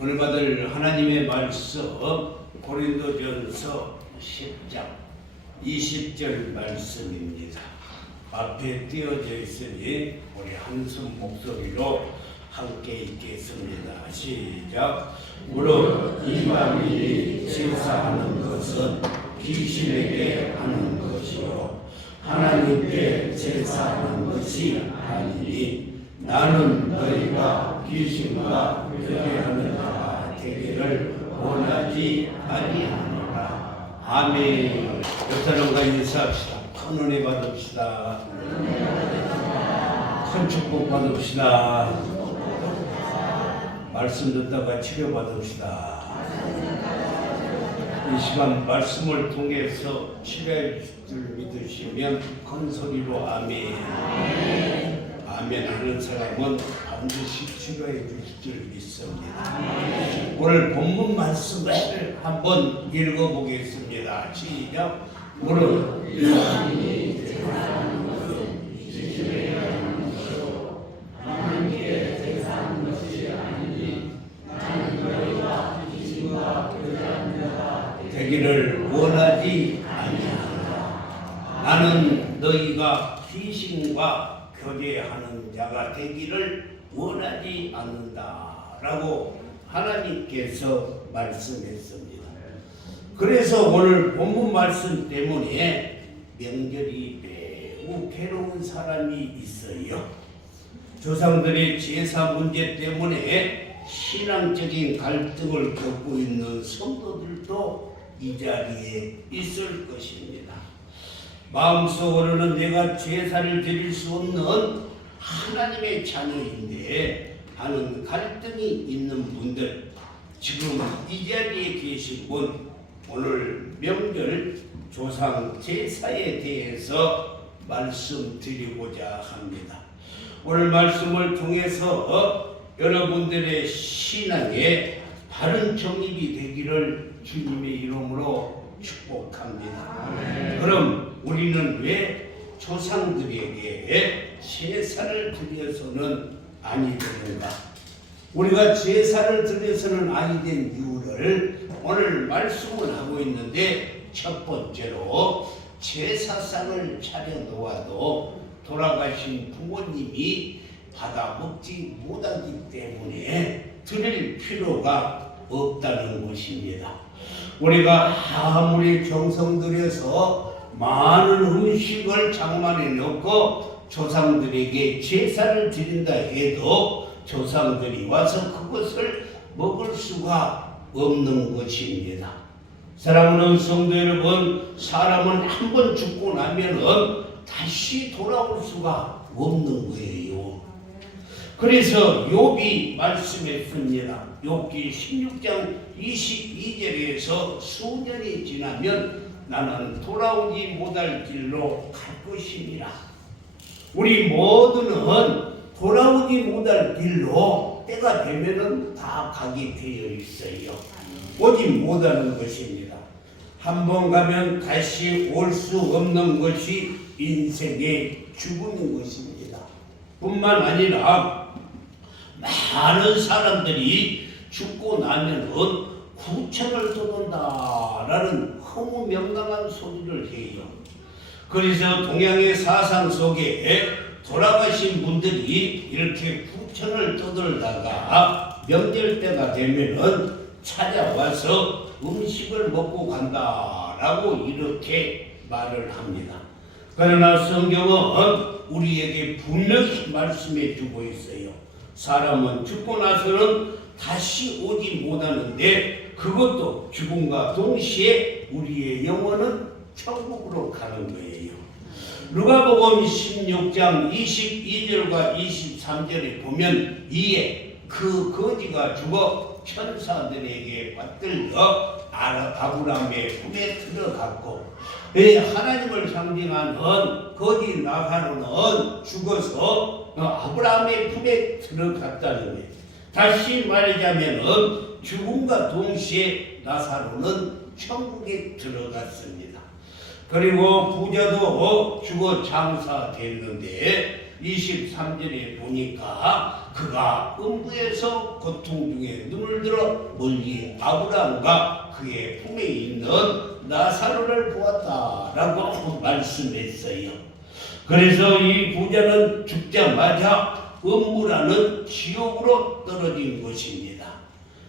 오늘 받을 하나님의 말씀 고린도전서 10장 20절 말씀입니다. 앞에 띄어져 있으니 우리 한숨 목소리로 함께 읽겠습니다. 시작. 무릇 이방인이 제사하는 것은 귀신에게 하는 것이요 하나님께 제사하는 것이 아니니 나는 너희가 귀신과 교제하는 자가 되기를 원하지 아니하노라. 아멘. 옆 사람과 인사합시다. 큰 은혜 받읍시다. 큰 축복 받읍시다. 말씀 듣다가 치료 받읍시다. 이 시간 말씀을 통해서 치료해 줄 믿으시면 큰 소리로 아멘. 아멘 하는 사람은 반드시 치료해 주실 줄 믿습니다. 오늘 본문 말씀을 한번 읽어보겠습니다. 시작. 무릇 이방인이 제사하는 것은 귀신에게 하는 것이요 하나님께 제사하는 것이 아니니 나는 너희가 귀신과 교제하는 자가 되기를 원하지 아니하노라. 나는 너희가 귀신과 교제하는 자가 되기를 원하지 않는다라고 하나님께서 말씀했습니다. 그래서 오늘 본문 말씀 때문에 명절이 매우 괴로운 사람이 있어요. 조상들의 제사 문제 때문에 신앙적인 갈등을 겪고 있는 성도들도 이 자리에 있을 것입니다. 마음속으로는 내가 제사를 드릴 수 없는 하나님의 자녀인데 하는 갈등이 있는 분들, 지금 이 자리에 계신 분, 오늘 명절 조상 제사에 대해서 말씀드리고자 합니다. 오늘 말씀을 통해서 여러분들의 신앙에 바른 정립이 되기를 주님의 이름으로 축복합니다. 그럼 우리는 왜 조상들에게 제사를 드려서는 아니 되는가? 우리가 제사를 드려서는 아니 된 이유를 오늘 말씀을 하고 있는데, 첫 번째로 제사상을 차려놓아도 돌아가신 부모님이 받아 먹지 못하기 때문에 드릴 필요가 없다는 것입니다. 우리가 아무리 정성 들여서 많은 음식을 장만해 놓고 조상들에게 제사를 드린다 해도 조상들이 와서 그것을 먹을 수가 없는 것입니다. 사랑하는 성도 여러분, 사람은 한 번 죽고 나면은 다시 돌아올 수가 없는 거예요. 그래서 욥이 말씀했습니다. 욥기 16장 22절에서 수년이 지나면 나는 돌아오지 못할 길로 갈 것이니라. 우리 모두는 돌아오지 못할 길로 때가 되면은 다 가게 되어 있어요. 오지 못하는 것입니다. 한 번 가면 다시 올 수 없는 것이 인생의 죽음인 것입니다. 뿐만 아니라 많은 사람들이 죽고 나면은 구천을 떠돈다라는 허무맹랑한 소리를 해요. 그래서 동양의 사상 속에 돌아가신 분들이 이렇게 구천을 떠들다가 명절 때가 되면은 찾아와서 음식을 먹고 간다라고 이렇게 말을 합니다. 그러나 성경은 우리에게 분명히 말씀해 주고 있어요. 사람은 죽고 나서는 다시 오지 못하는데 그것도 죽음과 동시에 우리의 영혼은 천국으로 가는 거예요. 누가복음 16장 22절과 23절에 보면 이에 그 거지가 죽어 천사들에게 받들려 아브라함의 품에 들어갔고, 하나님을 상징하는 거지 나사로는 죽어서 아브라함의 품에 들어갔다는 거예요. 다시 말하자면 죽음과 동시에 나사로는 천국에 들어갔습니다. 그리고 부자도 죽어 장사됐는데 23절에 보니까 그가 음부에서 고통 중에 눈을 들어 멀리 아브라함과 그의 품에 있는 나사로를 보았다라고 말씀했어요. 그래서 이 부자는 죽자마자 음부라는 지옥으로 떨어진 것입니다.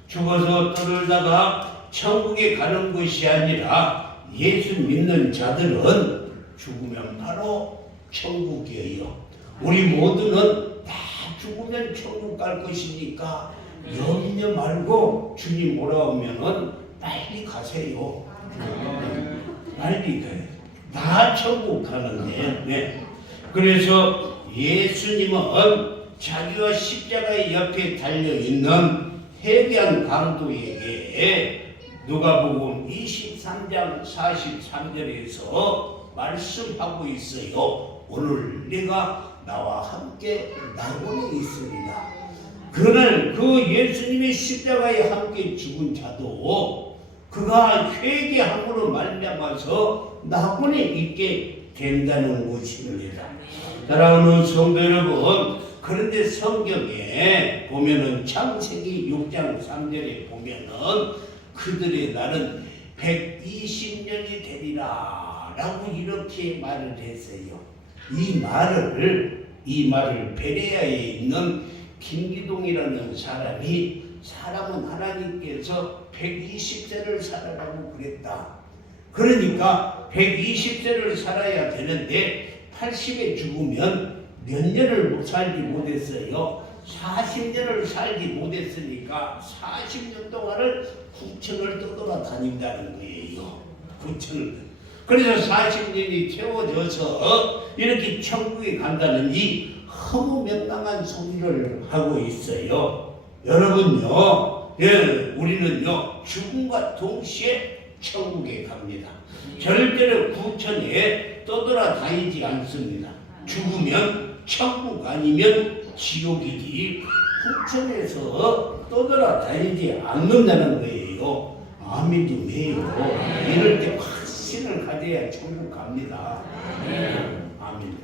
죽어서 떠들다가 천국에 가는 것이 아니라 예수 믿는 자들은 죽으면 바로 천국이에요. 우리 모두는 다 죽으면 천국 갈 것이니까 염려 말고 주님 오라오면은 빨리 가세요. 빨리 가요. 다 천국 가는데. 네. 그래서 예수님은 자기와 십자가의 옆에 달려있는 해변 강도에게 누가복음 23장 43절에서 말씀하고 있어요. 오늘 내가 나와 함께 낙원에 있으리라. 그날 그 예수님의 십자가에 함께 죽은 자도 그가 회개함으로 말미암아서 낙원에 있게 된다는 것입니다. 사랑하는 성도 여러분, 그런데 성경에 보면은 창세기 6장 3절에 보면은 그들의 날은 120년이 되리라 라고 이렇게 말을 했어요. 이 말을 베레아에 있는 김기동이라는 사람은 하나님께서 120세를 살아라고 그랬다. 그러니까 120세를 살아야 되는데 80에 죽으면 몇 년을 살지 못했어요. 40년을 살지 못했으니까 40년 동안을 9천을 떠돌아다닌다는 거예요. 9천을. 그래서 40년이 채워져서 이렇게 천국에 간다는 이 허무맹랑한 소리를 하고 있어요. 여러분요, 우리는요 죽음과 동시에 천국에 갑니다. 절대로 9천에 떠돌아다니지 않습니다. 죽으면 천국 아니면 지옥이지 9천에서 떠돌아다니지 않는다는 거예요. 아멘 좀 해요. 이럴 때 확신을 가져야 천국 갑니다. 아멘.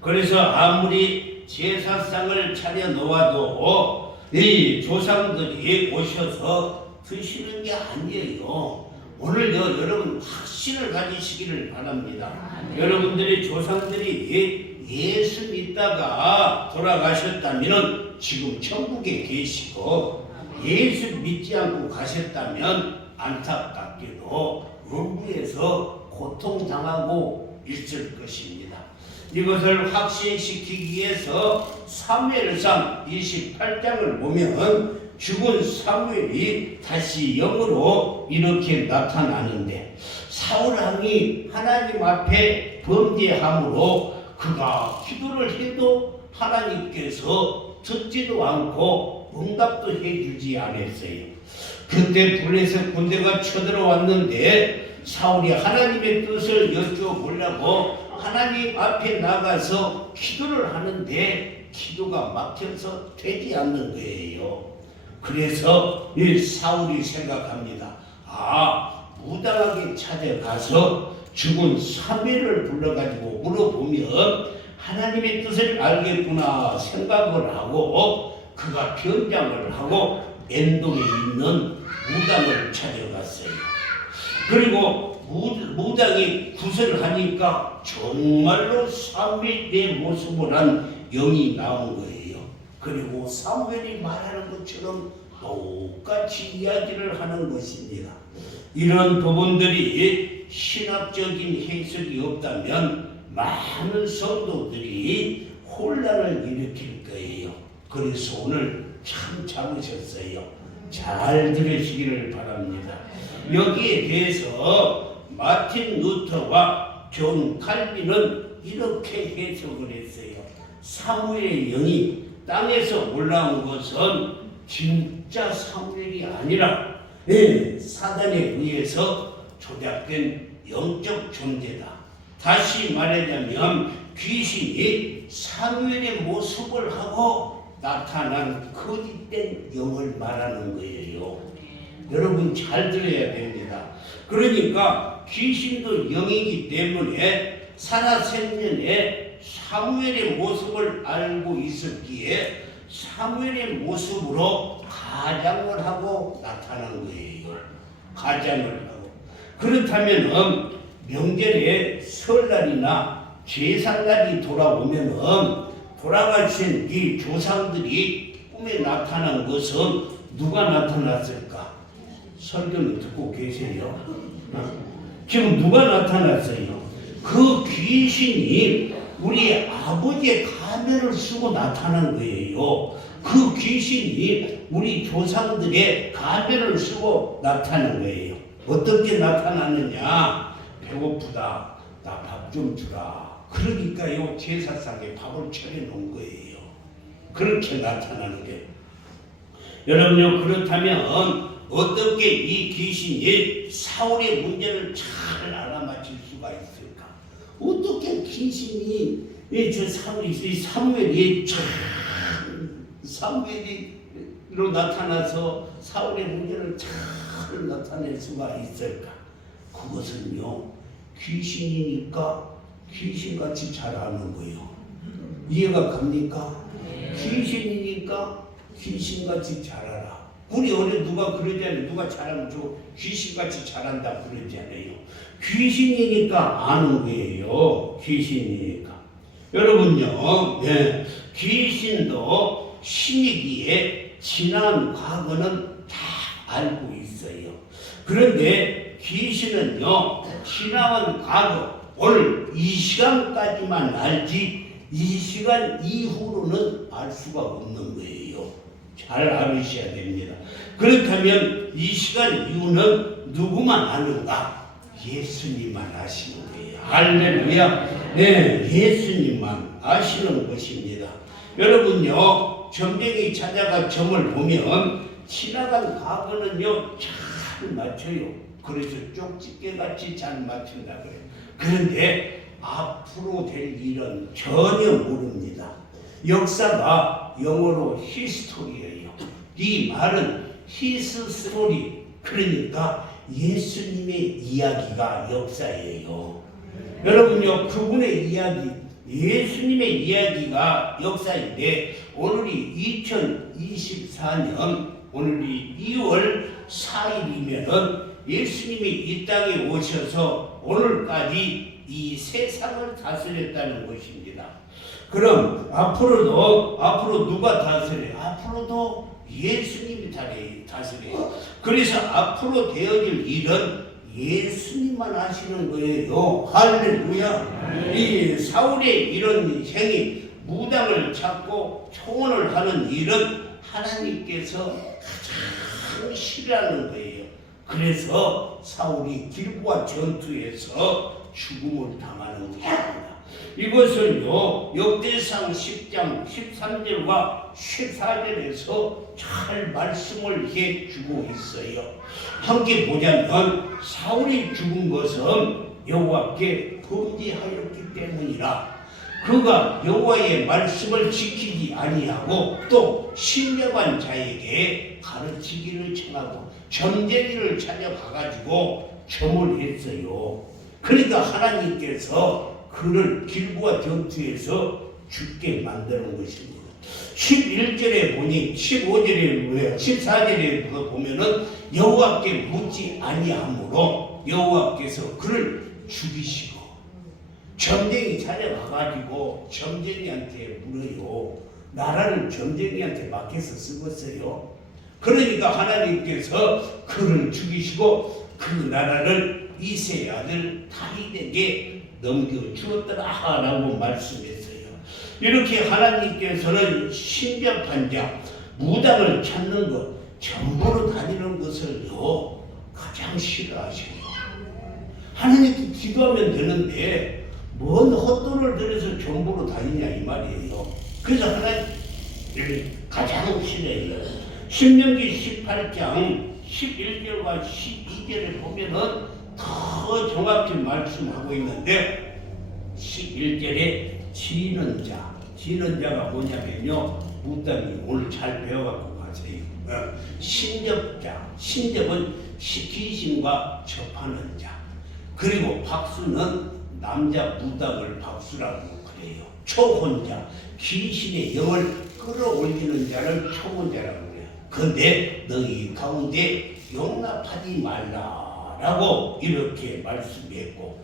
그래서 아무리 제사상을 차려 놓아도 이 조상들이 오셔서 드시는 게 아니에요. 오늘 여러분 확신을 가지시기를 바랍니다. 여러분들의 조상들이 예수 믿다가 돌아가셨다면 지금 천국에 계시고 예수 믿지 않고 가셨다면 안타깝게도 음부에서 고통당하고 있을 것입니다. 이것을 확신시키기 위해서 사무엘상 28장을 보면 죽은 사무엘이 다시 영으로 이렇게 나타나는데 사울왕이 하나님 앞에 범죄함으로 그가 기도를 해도 하나님께서 듣지도 않고 응답도 해주지 않았어요. 그때 블레셋 군대가 쳐들어왔는데 사울이 하나님의 뜻을 여쭤보려고 하나님 앞에 나가서 기도를 하는데 기도가 막혀서 되지 않는 거예요. 그래서 이 사울이 생각합니다. 무당하게 찾아가서 죽은 사무엘을 불러가지고 물어보면 하나님의 뜻을 알겠구나 생각을 하고 그가 변장을 하고 엔동에 있는 무당을 찾아갔어요. 그리고 무당이 구설을 하니까 정말로 사무엘의 모습을 한 영이 나온 거예요. 그리고 사무엘이 말하는 것처럼 똑같이 이야기를 하는 것입니다. 이런 부분들이 신학적인 해석이 없다면 많은 성도들이 혼란을 일으킬 거예요. 그래서 오늘 참 잡으셨어요. 잘 들으시기를 바랍니다. 여기에 대해서 마틴 루터와 존 칼빈은 이렇게 해석을 했어요. 사무엘의 영이 땅에서 올라온 것은 진짜 사무엘이 아니라 사단에 의해서 조작된 영적 존재다. 다시 말하자면 귀신이 사무엘의 모습을 하고 나타난 거짓된 영을 말하는 거예요. 여러분 잘 들어야 됩니다. 그러니까 귀신도 영이기 때문에 살아생전에 사무엘의 모습을 알고 있었기에 사무엘의 모습으로 가장을 하고 나타난 거예요. 가장을 하고. 그렇다면 명절에 설날이나 제삿날이 돌아오면은 돌아가신 이 조상들이 꿈에 나타난 것은 누가 나타났을까? 설교는 듣고 계세요? 지금 누가 나타났어요? 그 귀신이 우리 아버지의 가면을 쓰고 나타난 거예요. 그 귀신이 우리 조상들의 가면을 쓰고 나타난 거예요. 어떻게 나타났느냐? 배고프다. 나 밥 좀 주라. 그러니까요, 제사상에 밥을 차려놓은 거예요. 그렇게 나타나는 게. 여러분요, 그렇다면 어떻게 이 귀신이 사울의 문제를 잘 알아맞힐 수가 있을까? 어떻게 귀신이 사무엘이로 나타나서 사울의 문제를 잘 나타낼 수가 있을까? 그것은요, 귀신이니까 귀신같이 잘 아는 거예요. 이해가 갑니까? 귀신이니까 귀신같이 잘 알아. 우리 어려 누가 그러잖아요. 누가 잘하면 저 귀신같이 잘한다 그러잖아요. 귀신이니까 아는 거예요. 귀신이니까. 여러분요, 네, 귀신도 신이기에 지난 과거는 다 알고 있어요. 그런데 귀신은요, 지나간 과거, 오늘 이 시간까지만 알지 이 시간 이후로는 알 수가 없는 거예요. 잘 알으셔야 됩니다. 그렇다면 이 시간 이후는 누구만 아는가? 예수님만 아시는 거예요. 할렐루야. 네, 예수님만 아시는 것입니다. 여러분요, 점쟁이 찾아가 점을 보면 지나간 과거는요 잘 맞춰요. 그래서 쪽집게같이 잘 맞춘다 그래요. 그런데 앞으로 될 일은 전혀 모릅니다. 역사가 영어로 히스토리예요. 이 말은 히스 스토리, 그러니까 예수님의 이야기가 역사예요. 여러분요, 그분의 이야기, 예수님의 이야기가 역사인데 오늘이 2024년 오늘이 2월 4일이면은 예수님이 이 땅에 오셔서 오늘까지 이 세상을 다스렸다는 것입니다. 그럼 앞으로 누가 다스려요? 앞으로도 예수님이 다스려요. 그래서 앞으로 되어질 일은 예수님만 하시는 거예요. 할렐루야. 이 사울의 이런 행위, 무당을 찾고 청혼을 하는 일은 하나님께서 가장 싫어하는 거예요. 그래서 사울이 길보아 전투에서 죽음을 당하는 것입니다. 이것을요, 역대상 10장 13절과 14절에서 잘 말씀을 해주고 있어요. 함께 보자면 사울이 죽은 것은 여호와께 범죄하였기 때문이라. 그가 여호와의 말씀을 지키지 아니하고 또 신령한 자에게 가르치기를 청하고 점쟁이를 찾아가가지고 점을 했어요. 그러니까 하나님께서 그를 길보아 전투에서 죽게 만드는 것입니다. 11절에 보니 15절에 14절에 보면은 여호와께 묻지 아니하므로 여호와께서 그를 죽이시고 점쟁이 찾아가가지고 점쟁이한테 물어요. 나라를 점쟁이한테 맡겨서 쓰겠어요. 그러니까 하나님께서 그를 죽이시고 그 나라를 이새의 아들 다윗에게 넘겨주었더라 라고 말씀했어요. 이렇게 하나님께서는 신접한 자, 무당을 찾는 것, 전보로 다니는 것을요 가장 싫어하시고 하나님께 기도하면 되는데 뭔 헛돈을 들여서 전보로 다니냐 이 말이에요. 그래서 하나님을 가장 싫어해요. 신명기 18장 11절과 12절을 보면은 더 정확히 말씀하고 있는데 11절에 지는 자가 뭐냐면요, 무당이 오늘 잘 배워갖고 가세요. 신접은 귀신과 접하는 자. 그리고 박수는 남자 무당을 박수라고 그래요. 그래요. 초혼자, 귀신의 영을 끌어올리는 자를 초혼자라고 그래요. 그런데 너희 가운데 용납하지 말라라고 이렇게 말씀했고,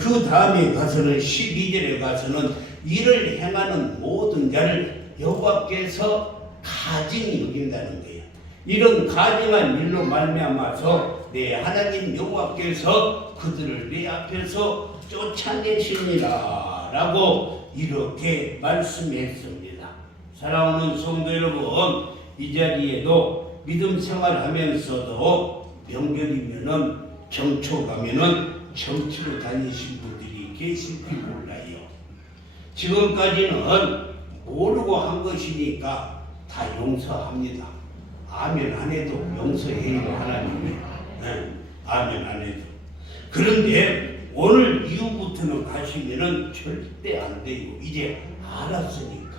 그 다음에 가서는 12절에 가서는 이를 행하는 모든 자를 여호와께서 가증히 여긴다는 거예요. 이런 가증한 일로 말미암아서 내 하나님 여호와께서 그들을 내 앞에서 쫓아내시니라 라고 이렇게 말씀했습니다. 사랑하는 성도 여러분, 이 자리에도 믿음 생활하면서도 명절이면은 정초 가면은 정치로 다니신 분들이 계실지 몰라요. 지금까지는 모르고 한 것이니까 다 용서합니다. 아멘 안 해도 용서해요, 하나님이. 아멘 안 해도. 그런데 오늘 이후부터는 가시면은 절대 안 돼요. 이제 알았으니까.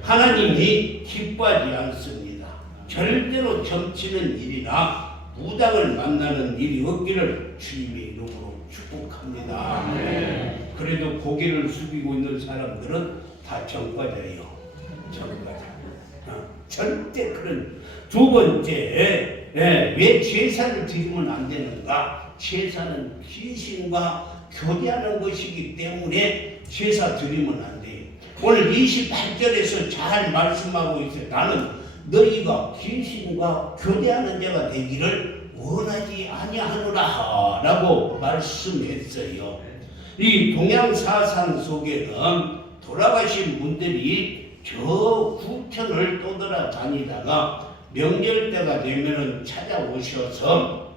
하나님이 기뻐하지 않습니다. 절대로 점치는 일이나 무당을 만나는 일이 없기를 주님의 이름으로 축복합니다. 그래도 고개를 숙이고 있는 사람들은 다 정과자예요. 정과자. 절대 그런. 두 번째, 왜 제사를 드리면 안 되는가? 제사는 귀신과 교제하는 것이기 때문에 제사 드리면 안 돼요. 오늘 28절에서 잘 말씀하고 있어요. 나는 너희가 귀신과 교제하는 자가 되기를 원하지 아니하노라 라고 말씀했어요. 이 동양사상 속에는 돌아가신 분들이 저 구천을 떠돌아다니다가 명절 때가 되면은 찾아오셔서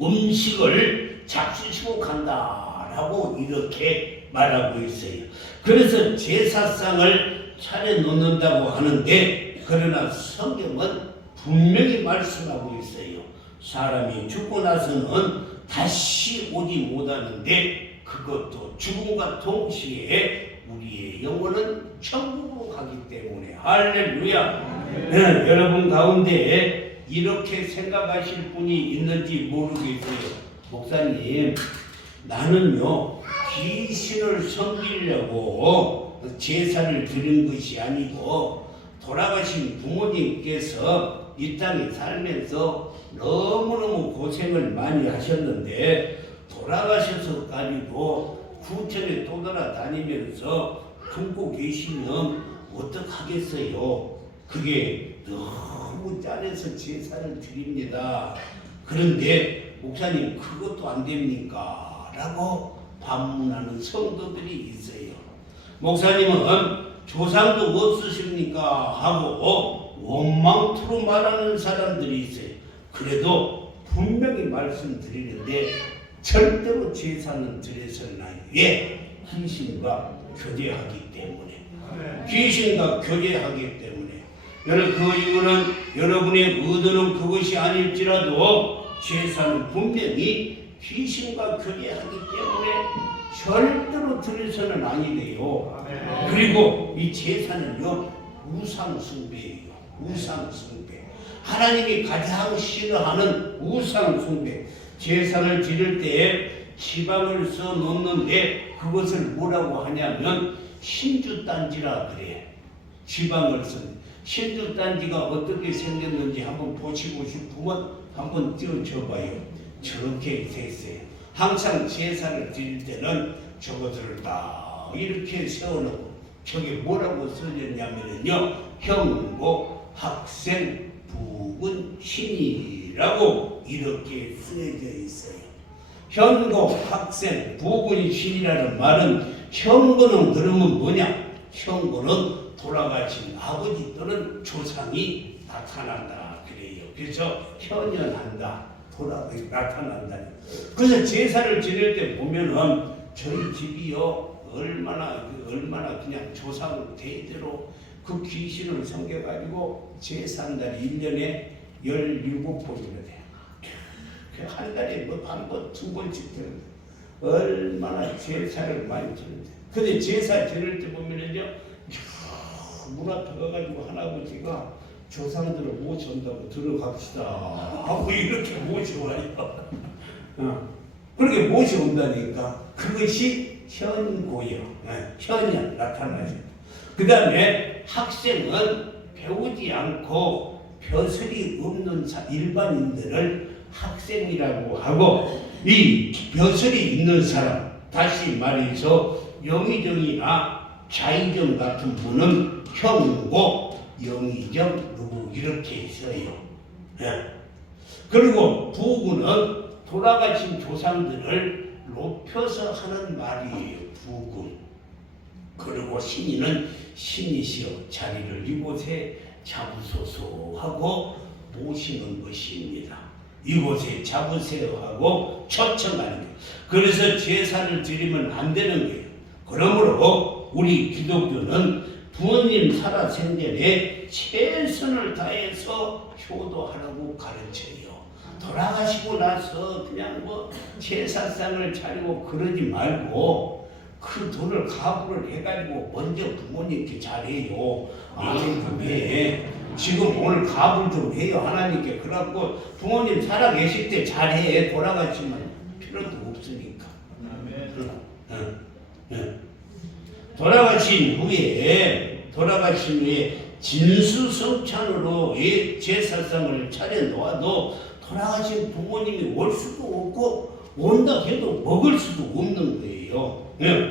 음식을 잡수시고 간다라고 이렇게 말하고 있어요. 그래서 제사상을 차려놓는다고 하는데, 그러나 성경은 분명히 말씀하고 있어요. 사람이 죽고 나서는 다시 오지 못하는데, 그것도 죽음과 동시에 우리의 영혼은 천국으로 가기 때문에. 할렐루야. 여러분 가운데 이렇게 생각하실 분이 있는지 모르겠어요. 목사님, 나는요 귀신을 섬기려고 제사를 드린 것이 아니고, 돌아가신 부모님께서 이 땅에 살면서 너무너무 고생을 많이 하셨는데, 돌아가셔서 가지고 구천에 떠돌아다니면서 품고 계시면 어떡하겠어요? 그게 너무 짠해서 제사를 드립니다. 그런데 목사님, 그것도 안 됩니까? 라고 반문하는 성도들이 있어요. 목사님은 조상도 없으십니까? 하고 원망투로 말하는 사람들이 있어요. 그래도 분명히 말씀드리는데 절대로 제사는 드려서는 안 돼요. 왜? 귀신과 교제하기 때문에. 귀신과 교제하기 때문에. 여러분, 그 이유는 여러분의 의도는 그것이 아닐지라도 제사는 분명히 귀신과 교제하기 때문에 절대로 드려서는 아니 돼요. 그리고 이 제사는요 우상숭배예요. 우상숭배. 하나님이 가장 싫어하는 우상숭배. 제사를 드릴 때 지방을 써놓는데 그것을 뭐라고 하냐면 신주단지라 그래. 지방을 쓴 신주단지가 어떻게 생겼는지 한번 보시고 싶으면 한번 띄워줘봐요. 저렇게 됐어요. 항상 제사를 드릴 때는 저것을 다 이렇게 세워놓고, 저게 뭐라고 써졌냐면요 형고 학생 부군 신이라고 이렇게 쓰여져 있어요. 현고 학생 부군 신이라는 말은, 현고는 그러면 뭐냐? 현고는 돌아가신 아버지 또는 조상이 나타난다 그래요. 그래서 현현한다, 나타난다. 그래서 제사를 지낼 때 보면은 저희 집이요 얼마나 그냥 조상 대대로 그 귀신을 섬겨가지고 제사한달이 1년에 17번이나 돼요. 한 달에 뭐 한 번, 두 번씩 되는데 얼마나 제사를 많이 지는데. 근데 제사 지낼 때 보면은요 문 앞에 가가지고 할아버지가 조상들을 모셔온다고 들어갑시다 하고 이렇게 모셔와요. 그렇게 모셔온다니까. 그것이 현고요. 현이 나타나죠. 그 다음에 학생은 배우지 않고 벼슬이 없는 일반인들을 학생이라고 하고, 이 벼슬이 있는 사람, 다시 말해서 영의정이나 좌의정 같은 분은 형고, 영의정, 누구 이렇게 써요. 그리고 부군은 돌아가신 조상들을 높여서 하는 말이에요. 부군. 그리고 신이는 신이시여 자리를 이곳에 잡으소서 하고 모시는 것입니다. 이곳에 잡으세요 하고 초청하는 거예요. 그래서 제사를 드리면 안 되는 거예요. 그러므로 우리 기독교는 부모님 살아생전에 최선을 다해서 효도하라고 가르쳐요. 돌아가시고 나서 그냥 뭐 제사상을 차리고 그러지 말고 그 돈을 가부를 해가지고 먼저 부모님께 잘해요. 아멘. 지금 오늘 가부를 좀 해요. 하나님께. 그래갖고 부모님 살아계실 때 잘해. 돌아가시면 필요도 없으니까. 돌아가신 후에 진수성찬으로 제사상을 차려놓아도 돌아가신 부모님이 올 수도 없고 온다 해도 먹을 수도 없는 거예요.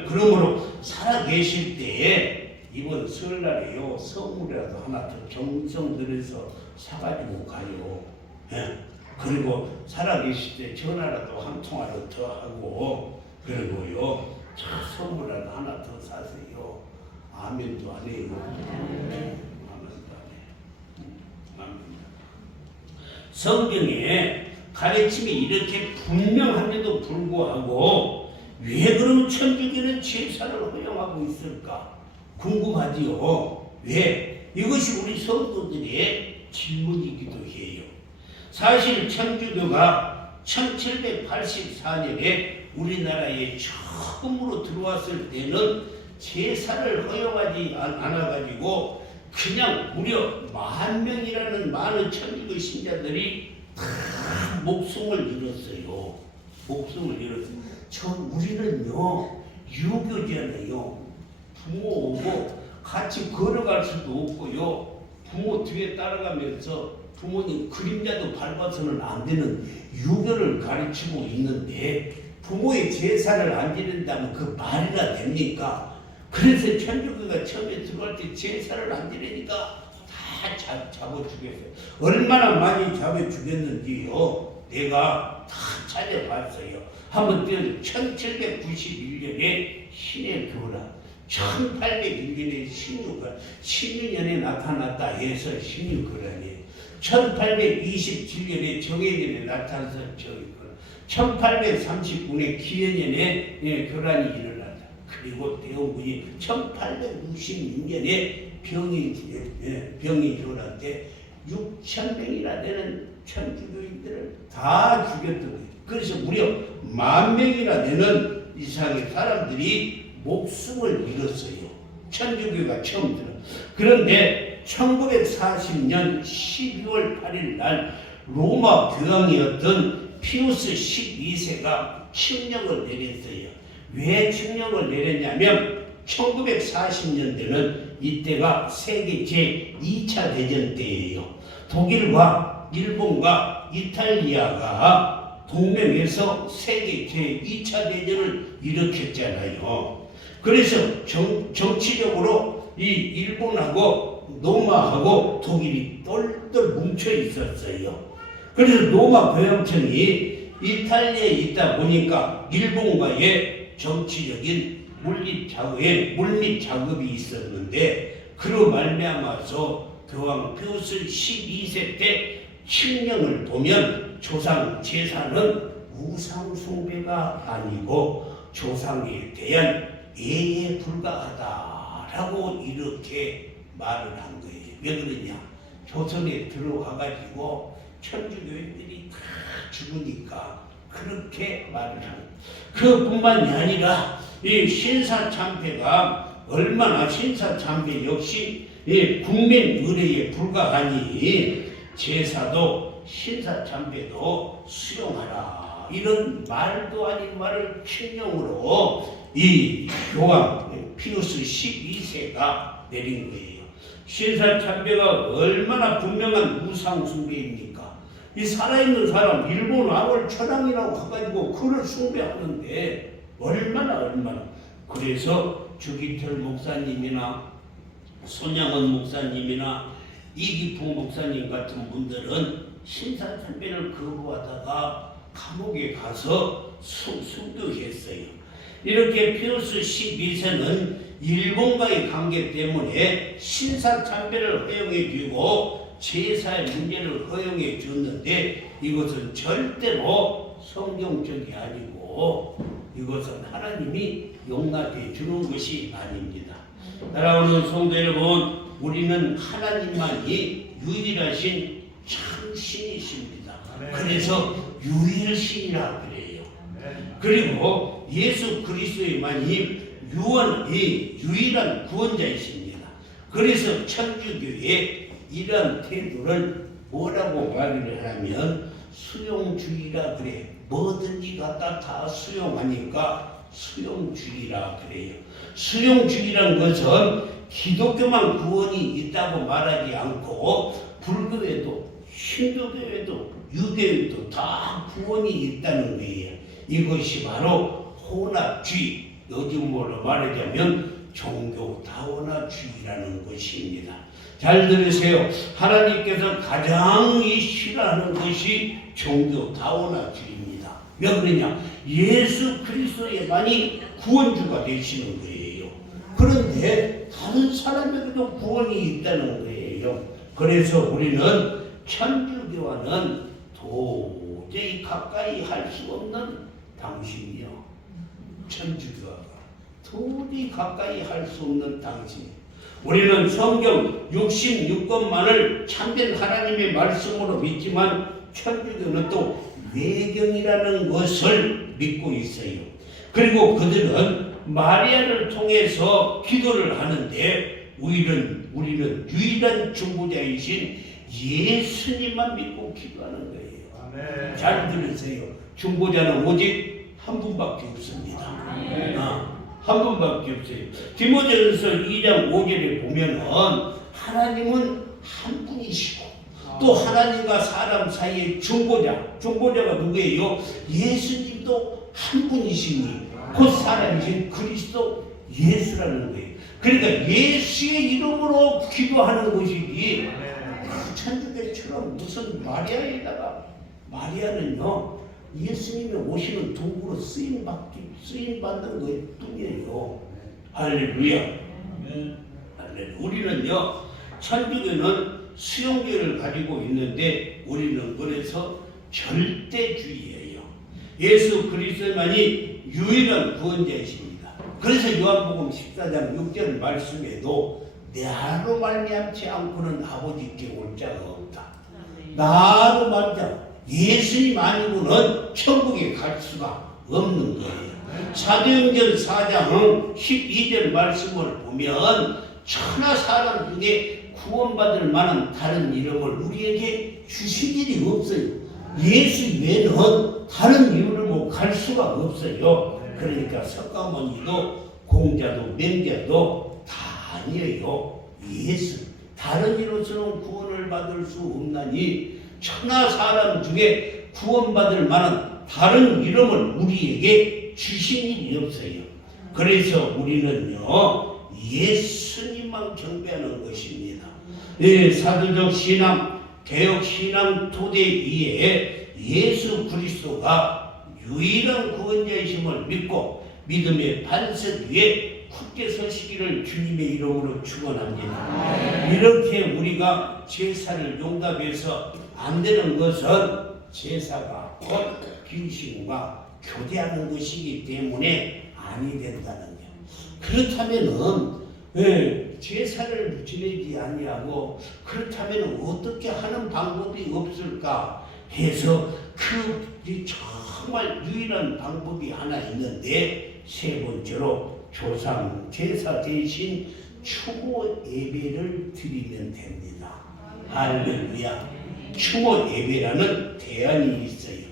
그러므로 살아계실 때에 이번 설날에요 선물이라도 하나 더 정성 들여서 사가지고 가요. 그리고 살아계실 때 전화라도 한 통화라도 더 하고, 그리고요 선물이라도 하나 더 사세요. 아멘도 안 해요. 아멘도 안 해요. 성경에 가르침이 이렇게 분명함에도 불구하고 왜 그러면 천주교는 제사를 허용하고 있을까? 궁금하지요. 왜? 이것이 우리 성도들의 질문이기도 해요. 사실 천주교가 1784년에 우리나라에 처음으로 들어왔을 때는 제사를 허용하지 않아가지고 그냥 무려 10,000명이라는 많은 천주교 신자들이 다 목숨을 잃었어요. 우리는요 유교잖아요. 부모 오고 같이 걸어갈 수도 없고요. 부모 뒤에 따라가면서 부모님 그림자도 밟아서는 안 되는 유교를 가르치고 있는데 부모의 제사를 안 지낸다면 그 말이나 됩니까? 그래서 천주교가 처음에 들어갈 때 제사를 안 지내니까 다 잡아주겠어요. 얼마나 많이 잡아주겠는지요. 내가 다 찾아봤어요. 한번 띄워줘. 1791년에 신의 교라, 1801년에 신유년에 나타났다 해서 신유교라니, 1827년에 정해년에 나타나서 정해교라, 1839년에 기해년에 교란이 일어났다. 그리고 대원군이 1866년에 병이 교란 때 6,000명이나 되는 천주교인들을 다 죽였던 거예요. 그래서 무려 10,000명이나 되는 이상의 사람들이 목숨을 잃었어요. 천주교가 처음 들어. 그런데 1940년 12월 8일 날 로마 교황이었던 피우스 12세가 칙령을 내렸어요. 왜 칙령을 내렸냐면 1940년대는 이때가 세계 제2차 대전 때예요. 독일과 일본과 이탈리아가 동맹해서 세계 제2차 대전을 일으켰잖아요. 그래서 정치적으로 이 일본하고 로마하고 독일이 똘똘 뭉쳐 있었어요. 그래서 로마 교황청이 이탈리아에 있다 보니까 일본과의 정치적인 물밑 작업이 있었는데, 그로 말미암아서 교황 피우스 12세 때 칙령을 보면 조상 제사는 우상 숭배가 아니고 조상에 대한 예에 불과하다라고 이렇게 말을 한 거예요. 왜 그러냐? 조선에 들어와가지고 천주교인들이 다 죽으니까 그렇게 말을 하는. 그뿐만이 아니라 이 신사참배가 얼마나, 신사참배 역시 국민 의례에 불과하니 제사도 신사참배도 수용하라 이런 말도 아닌 말을 필령으로 이 교황 피우스 12세가 내린 거예요. 신사참배가 얼마나 분명한 우상숭배입니까? 이 살아있는 사람 일본 왕을 천황이라고 해가지고 그를 숭배하는데 얼마나 그래서 주기철 목사님이나 손양원 목사님이나 이기풍 목사님 같은 분들은 신사참배를 거부하다가 감옥에 가서 순교했어요. 이렇게 피우스 12세는 일본과의 관계 때문에 신사참배를 허용해 주고 제사의 문제를 허용해 줬는데 이것은 절대로 성경적이 아니고 이것은 하나님이 용납해 주는 것이 아닙니다. 사랑하는 성도 여러분, 우리는 하나님만이 유일하신 참신이십니다. 그래서 유일신이라 그래요. 그리고 예수 그리스도만이 유일한 구원자이십니다. 그래서 천주교의 이러한 태도를 뭐라고 말을 하면 수용주의라 그래. 뭐든지 갖다 다 수용하니까 수용주의라 그래요. 수용주의란 것은 기독교만 구원이 있다고 말하지 않고 불교에도 힌두교에도 유대에도 다 구원이 있다는 거예요. 이것이 바로 혼합주의, 요즘으로 말하자면 종교 다원화주의라는 것입니다. 잘 들으세요. 하나님께서 가장 싫어하는 것이 종교 다원화주의입니다. 왜 그러냐? 예수 그리스도에만이 구원주가 되시는 거예요. 그런데 다른 사람에게도 구원이 있다는 거예요. 그래서 우리는 천주교와는 도저히 가까이 할 수 없는 당신이요. 천주교와 도저히 가까이 할 수 없는 당신. 우리는 성경 66권만을 참된 하나님의 말씀으로 믿지만 천주교는 또 외경이라는 것을 믿고 있어요. 그리고 그들은 마리아를 통해서 기도를 하는데 우리는 유일한 중보자이신 예수님만 믿고 기도하는 거예요. 아멘. 잘 들으세요. 중보자는 오직 한 분밖에 없습니다. 한 분밖에 없어요. 디모데전서 2장 5절에 보면은 하나님은 한 분이시고 또 하나님과 사람 사이의 중보자가 누구예요? 예수님도 한 분이시니 곧 사람이신 그리스도 예수라는 거예요. 그러니까 예수의 이름으로 기도하는 것이지 천주교처럼 무슨 마리아는요 예수님이 오시는 도구로 쓰임 받는 것 뿐이에요. 할렐루야. 할렐루야. 우리는요 천주교는 수용교를 가지고 있는데 우리는 그래서 절대주의예요. 예수 그리스도만이 유일한 구원자이십니다. 그래서 요한복음 14장 6절 말씀에도 나로 말미암지 않고는 아버지께 올 자가 없다. 나로 말미암 예수님 아니고는 천국에 갈 수가 없는 거예요. 사도행전 4장 12절 말씀을 보면 천하 사람 중에 구원받을 만한 다른 이름을 우리에게 주신 일이 없어요. 예수 외에는 다른 이름으로 갈 수가 없어요. 그러니까 석가모니도 공자도 맹자도 다 아니에요. 예수. 다른 이로서는 구원을 받을 수 없나니 천하 사람 중에 구원받을 만한 다른 이름을 우리에게 주신 일이 없어요. 그래서 우리는요 예수님만 경배하는 것입니다. 사도적 신앙, 개혁 신앙 토대 위에 예수 그리스도가 유일한 구원자이심을 믿고 믿음의 반석 위에 굳게 서시기를 주님의 이름으로 축원합니다. 이렇게 우리가 제사를 용납해서 안 되는 것은 제사가 곧 귀신과 교제하는 것이기 때문에 아니 된다는 거예요. 그렇다면은 제사를 지내지 아니하고 그렇다면 어떻게 하는 방법이 없을까 해서 그 정말 유일한 방법이 하나 있는데 세 번째로 조상 제사 대신 추모 예배를 드리면 됩니다. 할렐루야. 추모 예배라는 대안이 있어요.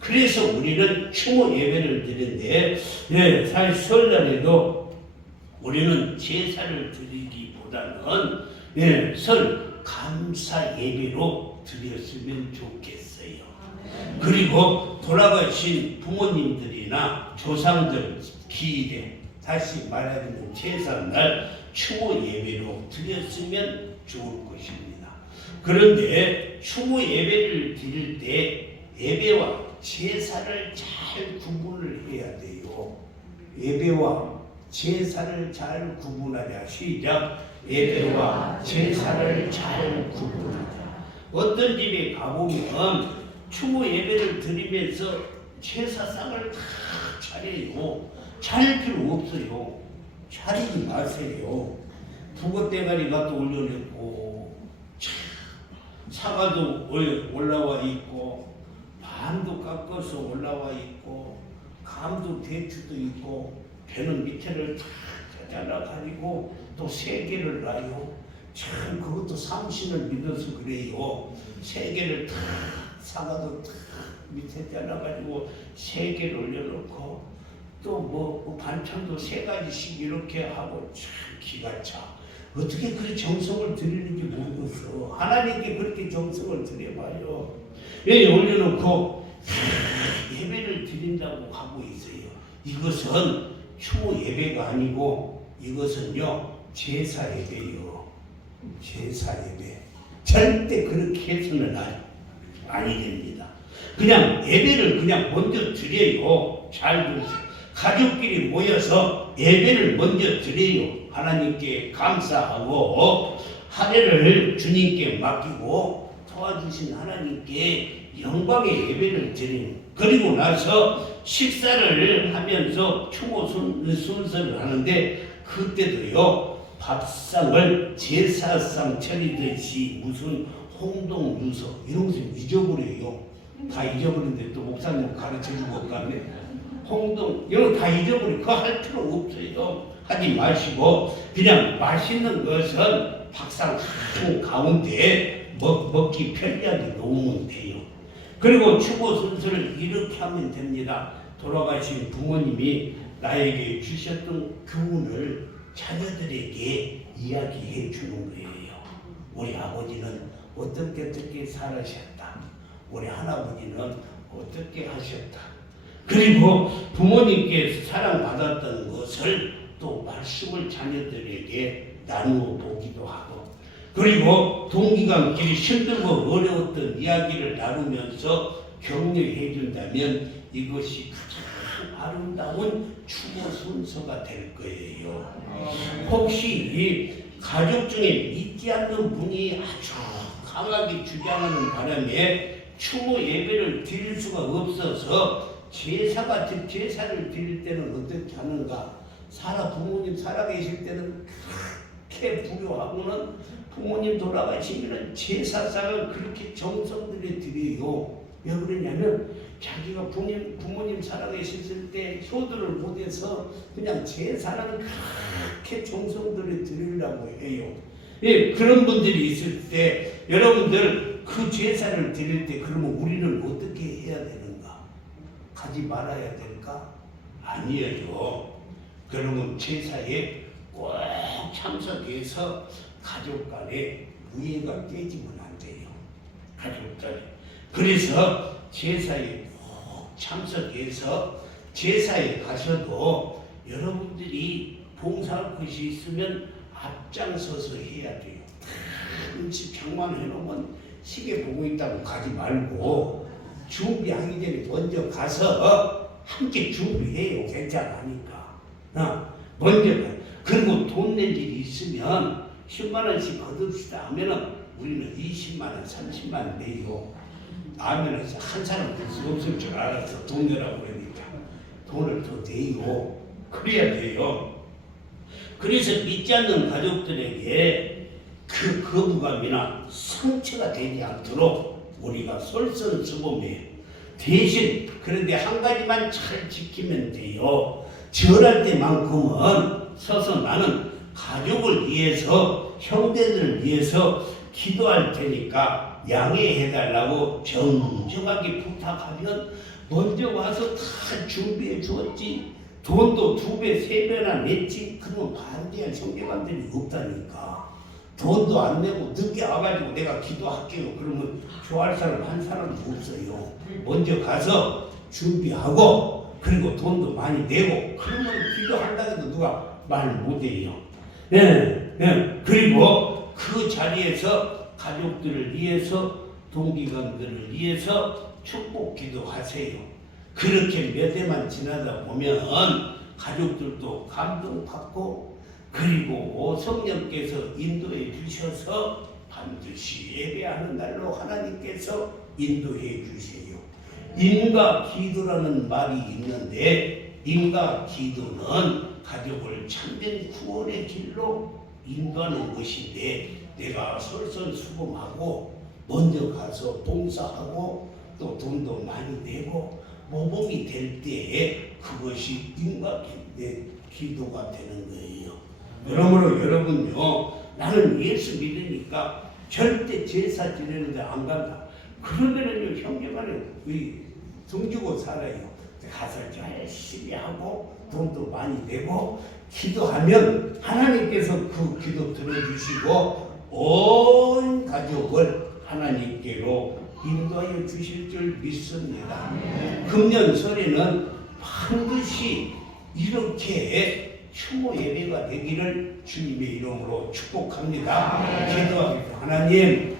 그래서 우리는 추모 예배를 드리는데, 사실 설날에도 우리는 제사를 드리기보다는 설 감사 예배로 드렸으면 좋겠어요. 그리고 돌아가신 부모님들이나 조상들 기일에, 다시 말하자면 제사날 추모 예배로 드렸으면 좋을 것입니다. 그런데 추모 예배를 드릴 때 예배와 제사를 잘 구분을 해야 돼요. 예배와 제사를 잘 구분하자. 시작. 예배와 제사를 잘 구분하자. 어떤 집에 가보면 추모 예배를 드리면서 제사상을 다 차려요. 차릴 필요 없어요. 차리지 마세요. 북어대가리 갖다 올려놓고 사과도 올라와 있고 밤도 깎아서 올라와 있고 감도 대추도 있고 배는 밑에를 다 잘라가지고 또 세 개를 놔요. 참 그것도 삼신을 믿어서 그래요. 세 개를 다 사과도 다 밑에 잘라가지고 세 개를 올려놓고 또 뭐 반찬도 세 가지씩 이렇게 하고 참 기가 차. 어떻게 그렇게 정성을 드리는지 모르겠어. 하나님께 그렇게 정성을 드려봐요. 여기 올려놓고 예배를 드린다고 하고 있어요. 이것은 추모 예배가 아니고 이것은요 제사 예배요. 제사 예배. 절대 그렇게 해서는 아니 됩니다. 그냥 예배를 그냥 먼저 드려요. 잘 들으세요. 가족끼리 모여서 예배를 먼저 드려요. 하나님께 감사하고 하례를 주님께 맡기고 도와주신 하나님께 영광의 예배를 드리는, 그리고 나서 식사를 하면서 추모 순서를 하는데 그때도요 밥상을 제사상 차리듯이 무슨 홍동유서 이런 것을 잊어버려요. 다 잊어버리는데 또 목사님 가르쳐주고 가면 홍동 이런 거 다 잊어버리고 그거 할 필요 없어요. 하지 마시고 그냥 맛있는 것은 밥상 한 가운데 먹기 편리하게 놓으면 돼요. 그리고 추모 순서를 이렇게 하면 됩니다. 돌아가신 부모님이 나에게 주셨던 교훈을 자녀들에게 이야기해 주는 거예요. 우리 아버지는 어떻게 살아셨다. 우리 할아버지는 어떻게 하셨다. 그리고 부모님께 사랑받았던 것을 또 말씀을 자녀들에게 나누어 보기도 하고, 그리고 동기간끼리 힘들고 어려웠던 이야기를 나누면서 격려해 준다면 이것이 가장 아름다운 추모 순서가 될 거예요. 혹시 이 가족 중에 믿지 않는 분이 아주 강하게 주장하는 바람에 추모 예배를 드릴 수가 없어서 제사를 드릴 때는 어떻게 하는가? 부모님 살아계실 때는 그렇게 불효하고는 부모님 돌아가시면 제사상을 그렇게 정성들이 드려요. 왜 그러냐면 자기가 부모님 살아계셨을 때 효도를 못해서 그냥 제사는 그렇게 정성들이 드리려고 해요. 예, 그런 분들이 있을 때 여러분들 그 제사를 드릴 때 그러면 우리는 어떻게 해야 되는가? 가지 말아야 될까? 아니에요. 그러면 제사에 꼭 참석해서 가족 간에 우애가 깨지면 안 돼요. 가족 간에. 그래서 제사에 꼭 참석해서 제사에 가셔도 여러분들이 봉사할 것이 있으면 앞장서서 해야 돼요. 음식 병만 해놓으면 시계 보고 있다고 가지 말고 준비하기 전에 먼저 가서 함께 준비해요. 괜찮으니까. 먼저 가. 그리고 돈 낼 일이 있으면 10만 원씩 거둡시다 하면은 우리는 20만 원, 30만 원 내요. 하면은 한 사람 될 수 없을 줄 알아서 돈 내라고 그러니까 돈을 더 내요. 그래야 돼요. 그래서 믿지 않는 가족들에게 그 거부감이나 상처가 되지 않도록 우리가 솔선수범해요. 대신 그런데 한 가지만 잘 지키면 돼요. 절할 때만큼은 서서 나는 가족을 위해서 형제들을 위해서 기도할 테니까 양해해달라고 정정하게 부탁하면 먼저 와서 다 준비해 주었지. 돈도 2배, 3배나 냈지. 그러면 반대할 형제간들이 없다니까. 돈도 안 내고 늦게 와가지고 내가 기도할게요. 그러면 좋아할 사람 한 사람도 없어요. 먼저 가서 준비하고 그리고 돈도 많이 내고 그러면 기도한다고 해도 누가 말 못해요. 네, 네. 그리고 그 자리에서 가족들을 위해서 동기관들을 위해서 축복 기도하세요. 그렇게 몇 해만 지나다 보면 가족들도 감동받고 그리고 성령께서 인도해 주셔서 반드시 예배하는 날로 하나님께서 인도해 주세요. 인과 기도라는 말이 있는데 인과 기도는 가족을 참된 구원의 길로 인도하는 것인데 내가 솔선수범하고 먼저 가서 봉사하고 또 돈도 많이 내고 모범이 될 때에 그것이 인과 기도가 되는 거예요. 그러므로 여러분요, 나는 예수 믿으니까 절대 제사 지내는데 안 간다. 그러면은요, 형제간에 우리 등주고 살아요. 가서 열심히 하고 돈도 많이 내고 기도하면 하나님께서 그 기도 들어주시고 온 가족을 하나님께로 인도하여 주실 줄 믿습니다. 금년 설에는 반드시 이렇게 추모 예배가 되기를 주님의 이름으로 축복합니다. 기도하겠습니다. 하나님